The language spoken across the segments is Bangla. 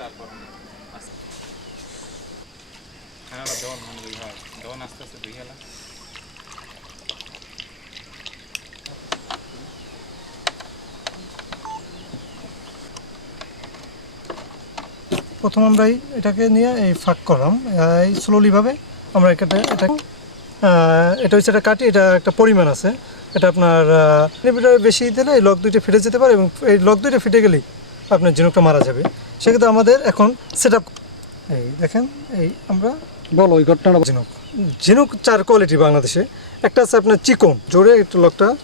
তারপর হ্যাঁ মানে দুই দেওয়ান আস্তে আস্তে দুই হেলা। প্রথম আমরা এই এটাকে নিয়ে এই ফাঁক করলাম। এই স্লোলিভাবে আমরা এটা এটা এটা হচ্ছে একটা কাটি এটা একটা পরিমাণ আছে। এটা আপনার বেশি দিলে এই লক দুইটা ফেটে যেতে পারে এবং এই লক দুইটা ফেটে গেলেই আপনার ঝিনুকটা মারা যাবে। সেক্ষেত্রে আমাদের এখন সেট এই দেখেন এই আমরা বলো ওই ঘটনাটা ঝিনুক। ঝিনুক চার কোয়ালিটি বাংলাদেশে। একটা আছে আপনার চিকন জোরে একটু লকটা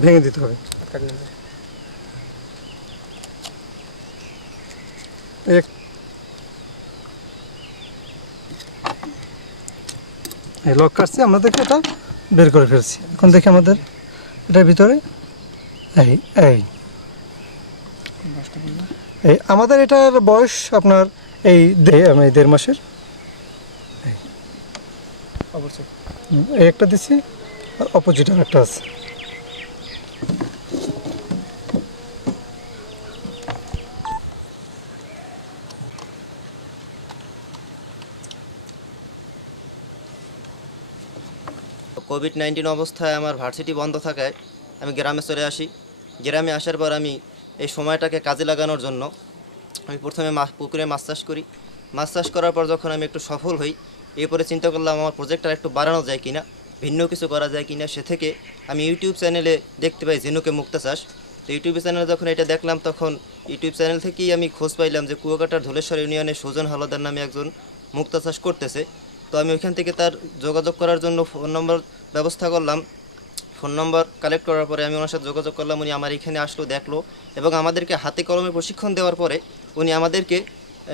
ভেঙে দিতে হবে। এক- এই লক কাটছি আমরা দেখে এটা বের করে ফেলছি। এখন দেখি আমাদের এটার ভিতরে এই এই। এই আমাদের এটার বয়স আপনার এই দেড় মাসের। এই। একটা দিচ্ছি আর অপোজিট আর একটা আছে। কোভিড নাইন্টিন অবস্থায় আমার ভার্সিটি বন্ধ থাকায় আমি গ্রামে চলে আসি। গ্রামে আসার পর আমি এই সময়টাকে কাজে লাগানোর জন্য আমি প্রথমে পুকুরে মাছ চাষ করি। মাছ চাষ করার পর যখন আমি একটু সফল হই এরপরে চিন্তা করলাম আমার প্রজেক্টটা একটু বাড়ানো যায় কিনা, ভিন্ন কিছু করা যায় কিনা, সে থেকে আমি ইউটিউব চ্যানেলে দেখতে পাই ঝিনুকে মুক্তা চাষ। তো ইউটিউব চ্যানেলে যখন এটা দেখলাম, তখন ইউটিউব চ্যানেল থেকেই আমি খোঁজ পাইলাম যে কুয়াকাটার ধলেশ্বর ইউনিয়নে সুজন হালদার নামে একজন মুক্তা চাষ করতেছে। তো আমি ওইখান থেকে তার যোগাযোগ করার জন্য ফোন নম্বর ব্যবস্থা করলাম। ফোন নম্বর কালেক্ট করার পরে আমি ওনার সাথে যোগাযোগ করলাম, উনি আমার এখানে আসলো, দেখল এবং আমাদেরকে হাতে কলমে প্রশিক্ষণ দেওয়ার পরে উনি আমাদেরকে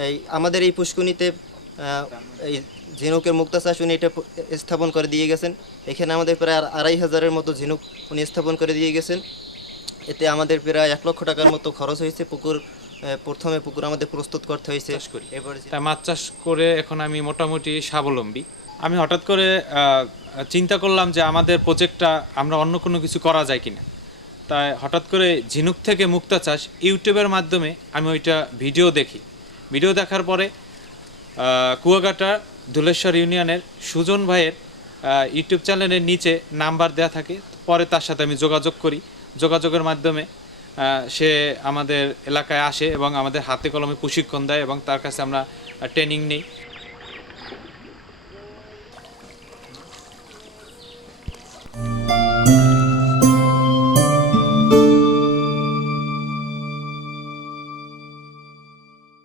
এই, আমাদের এই পুষ্কুনিতে এই ঝিনুকের মুক্তা চাষ উনি এটা স্থাপন করে দিয়ে গেছেন। এখানে আমাদের প্রায় আড়াই হাজারের মতো ঝিনুক উনি স্থাপন করে দিয়ে গেছেন। এতে আমাদের প্রায় এক লক্ষ টাকার মতো খরচ হয়েছে। পুকুর প্রথমে পুকুর আমাদের প্রস্তুত করতে হয়েছে। মাছ চাষ করে এখন আমি মোটামুটি স্বাবলম্বী। আমি হঠাৎ করে চিন্তা করলাম যে আমাদের প্রজেক্টটা আমরা অন্য কোনো কিছু করা যায় কিনা। তাই হঠাৎ করে ঝিনুক থেকে মুক্তা চাষ ইউটিউবের মাধ্যমে আমি ওইটা ভিডিও দেখি। ভিডিও দেখার পরে কুয়াকাটা ধুলেশ্বর ইউনিয়নের সুজন ভাইয়ের ইউটিউব চ্যানেলের নিচে নাম্বার দেওয়া থাকে। পরে তার সাথে আমি যোগাযোগ করি। যোগাযোগের মাধ্যমে সে আমাদের এলাকায় আসে এবং আমাদের হাতে কলমে প্রশিক্ষণ দেয় এবং তার কাছে আমরা ট্রেনিং নিই।